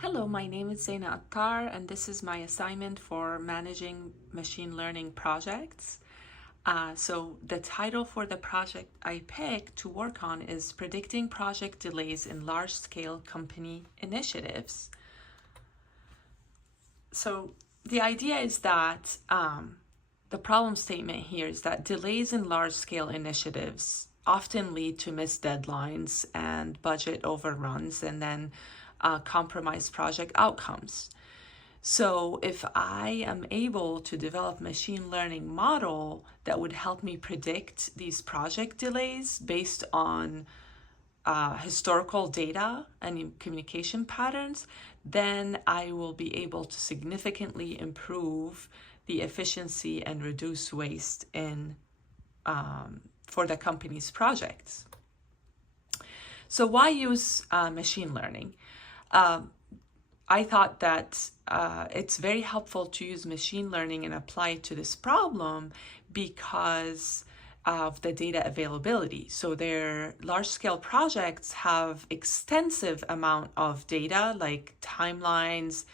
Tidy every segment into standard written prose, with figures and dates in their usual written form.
Hello, my name is Zaina Attar, and this is my assignment for managing machine learning projects. So the title for the project I picked to work on is Predicting Project Delays in Large-Scale Company Initiatives. So the idea is that the problem statement here is that delays in large-scale initiatives often lead to missed deadlines and budget overruns, and then compromise project outcomes. So if I am able to develop machine learning model that would help me predict these project delays based on historical data and communication patterns, then I will be able to significantly improve the efficiency and reduce waste in for the company's projects. So why use machine learning? I thought that it's very helpful to use machine learning and apply it to this problem because of the data availability. So their large-scale projects have extensive amount of data like timelines,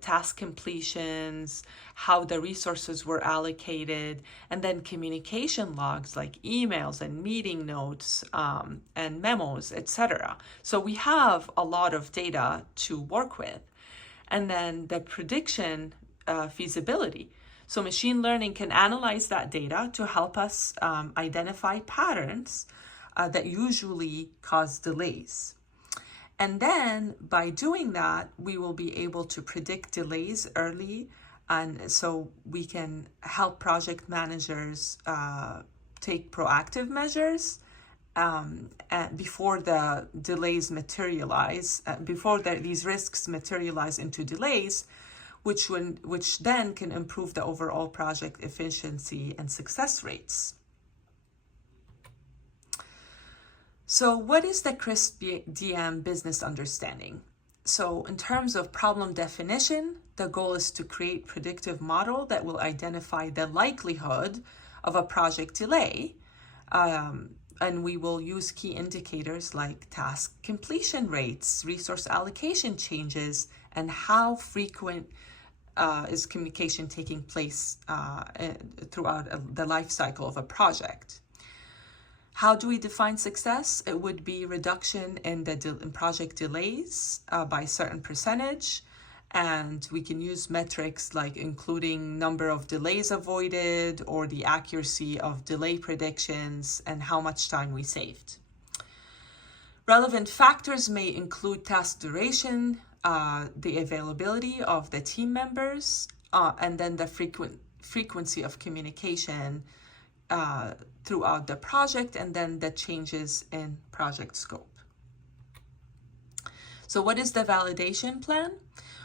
task completions, how the resources were allocated, and then communication logs like emails and meeting notes and memos, etc. So we have a lot of data to work with. And then the prediction feasibility. So machine learning can analyze that data to help us identify patterns that usually cause delays. And then by doing that, we will be able to predict delays early, and so we can help project managers take proactive measures before the delays materialize, before these risks materialize into delays, which then can improve the overall project efficiency and success rates. So what is the CRISP-DM business understanding? So in terms of problem definition, the goal is to create predictive model that will identify the likelihood of a project delay. And we will use key indicators like task completion rates, resource allocation changes, and how frequent is communication taking place throughout the life cycle of a project. How do we define success? It would be reduction in project delays by a certain percentage, and we can use metrics like including number of delays avoided or the accuracy of delay predictions and how much time we saved. Relevant factors may include task duration, the availability of the team members, and then the frequency of communication throughout the project, and then the changes in project scope. So what is the validation plan?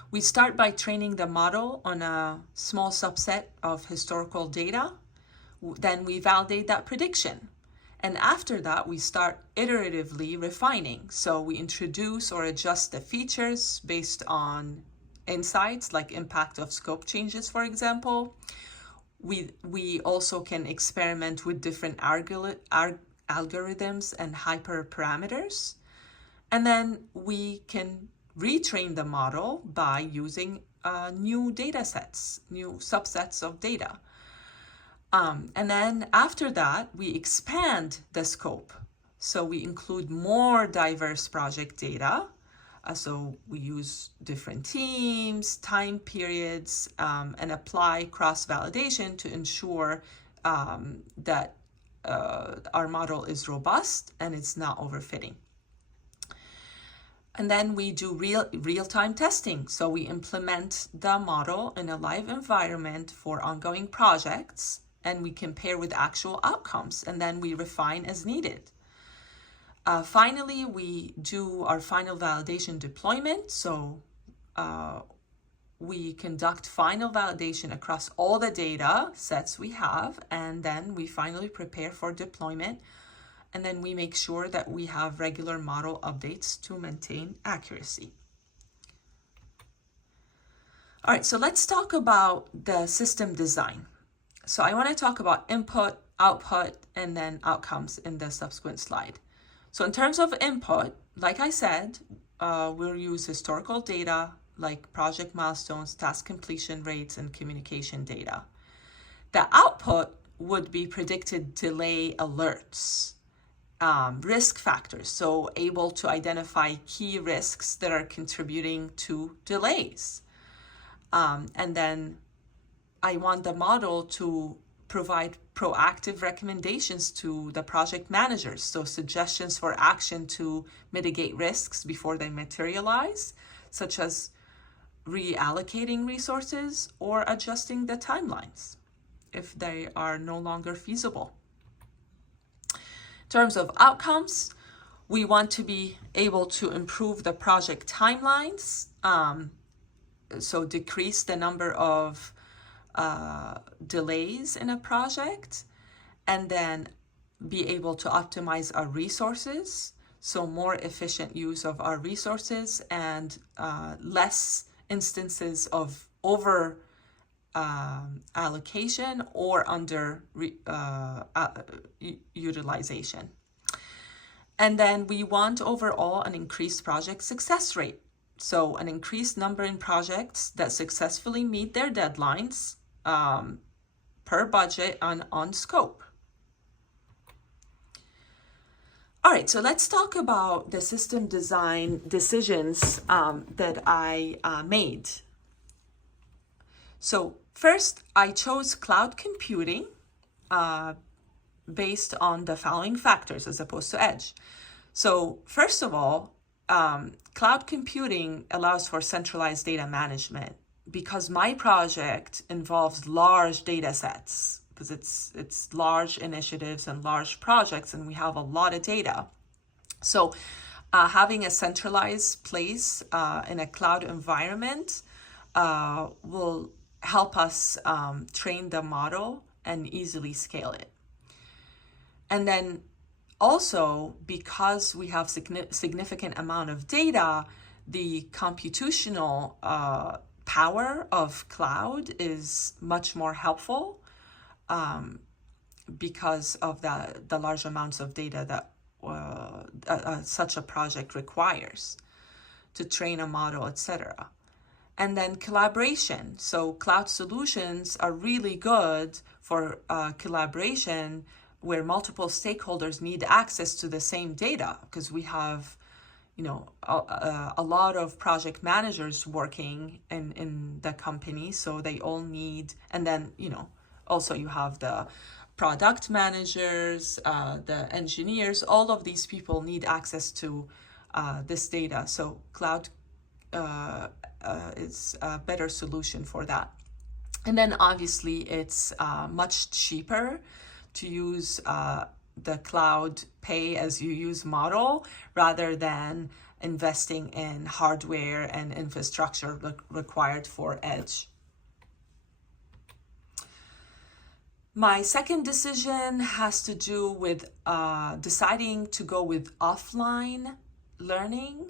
We start by training the model on a small subset of historical data. Then we validate that prediction. And after that, we start iteratively refining. So we introduce or adjust the features based on insights like impact of scope changes, for example. We also can experiment with different algorithms and hyperparameters. And then we can retrain the model by using new data sets, new subsets of data. And then after that, we expand the scope. So we include more diverse project data. So we use different teams, time periods, and apply cross-validation to ensure that our model is robust and it's not overfitting. And then we do real-time testing. So we implement the model in a live environment for ongoing projects, and we compare with actual outcomes, and then we refine as needed. Finally, we do our final validation deployment. So we conduct final validation across all the data sets we have, and then we finally prepare for deployment. And then we make sure that we have regular model updates to maintain accuracy. All right, so let's talk about the system design. So I want to talk about input, output, and then outcomes in the subsequent slide. So in terms of input, like I said, we'll use historical data like project milestones, task completion rates, and communication data. The output would be predicted delay alerts, risk factors, so able to identify key risks that are contributing to delays. And then I want the model to provide proactive recommendations to the project managers, so suggestions for action to mitigate risks before they materialize, such as reallocating resources or adjusting the timelines if they are no longer feasible. In terms of outcomes, we want to be able to improve the project timelines, so decrease the number of delays in a project, and then be able to optimize our resources, so more efficient use of our resources and less instances of over allocation or under utilization. And then we want overall an increased project success rate. So an increased number in projects that successfully meet their deadlines per budget and on scope. All right, so let's talk about the system design decisions that I made. So first, I chose cloud computing based on the following factors as opposed to edge. So first of all, cloud computing allows for centralized data management because my project involves large data sets, because it's large initiatives and large projects, and we have a lot of data. So having a centralized place in a cloud environment will help us train the model and easily scale it. And then also, because we have significant amount of data, the computational power of cloud is much more helpful because of the large amounts of data that such a project requires to train a model, etc. And then collaboration. So cloud solutions are really good for collaboration where multiple stakeholders need access to the same data, because we have, a lot of project managers working in the company, so they all need, and then, also you have the product managers, the engineers, all of these people need access to this data. So cloud is a better solution for that. And then obviously it's much cheaper to use the cloud pay-as-you-use model rather than investing in hardware and infrastructure required for edge. My second decision has to do with deciding to go with offline learning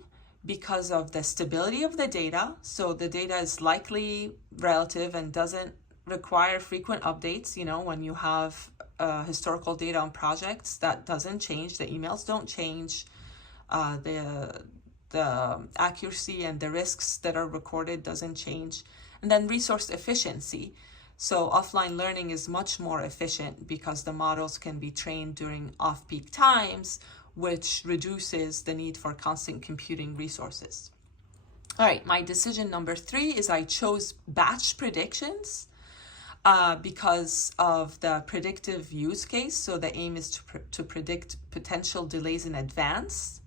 because of the stability of the data. So the data is likely relative and doesn't require frequent updates. When you have historical data on projects, that doesn't change. The emails don't change. The accuracy and the risks that are recorded doesn't change. And then resource efficiency. So offline learning is much more efficient because the models can be trained during off-peak times, which reduces the need for constant computing resources. All right, my decision number 3 is I chose batch predictions because of the predictive use case. So the aim is to predict potential delays in advance,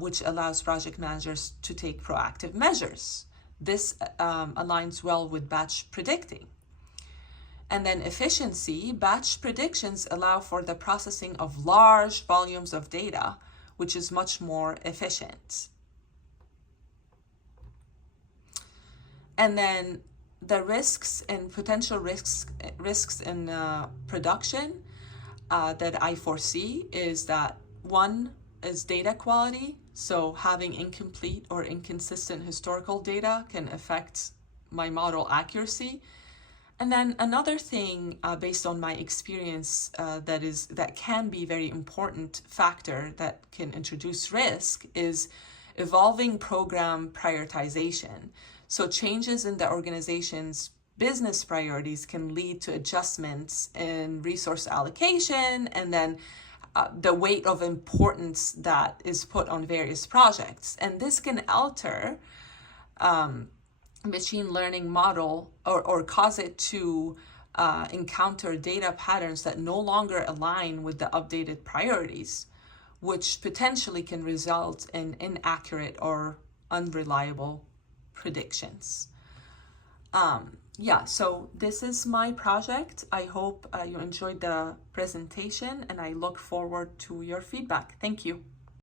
which allows project managers to take proactive measures. This aligns well with batch predicting. And then efficiency, batch predictions allow for the processing of large volumes of data, which is much more efficient. And then the risks and potential risks in production that I foresee is that one is data quality. So having incomplete or inconsistent historical data can affect my model accuracy. And then another thing based on my experience that can be very important factor that can introduce risk is evolving program prioritization. So changes in the organization's business priorities can lead to adjustments in resource allocation and then the weight of importance that is put on various projects. And this can alter machine learning model or cause it to encounter data patterns that no longer align with the updated priorities, which potentially can result in inaccurate or unreliable predictions. Yeah, so this is my project. I hope you enjoyed the presentation, and I look forward to your feedback. Thank you.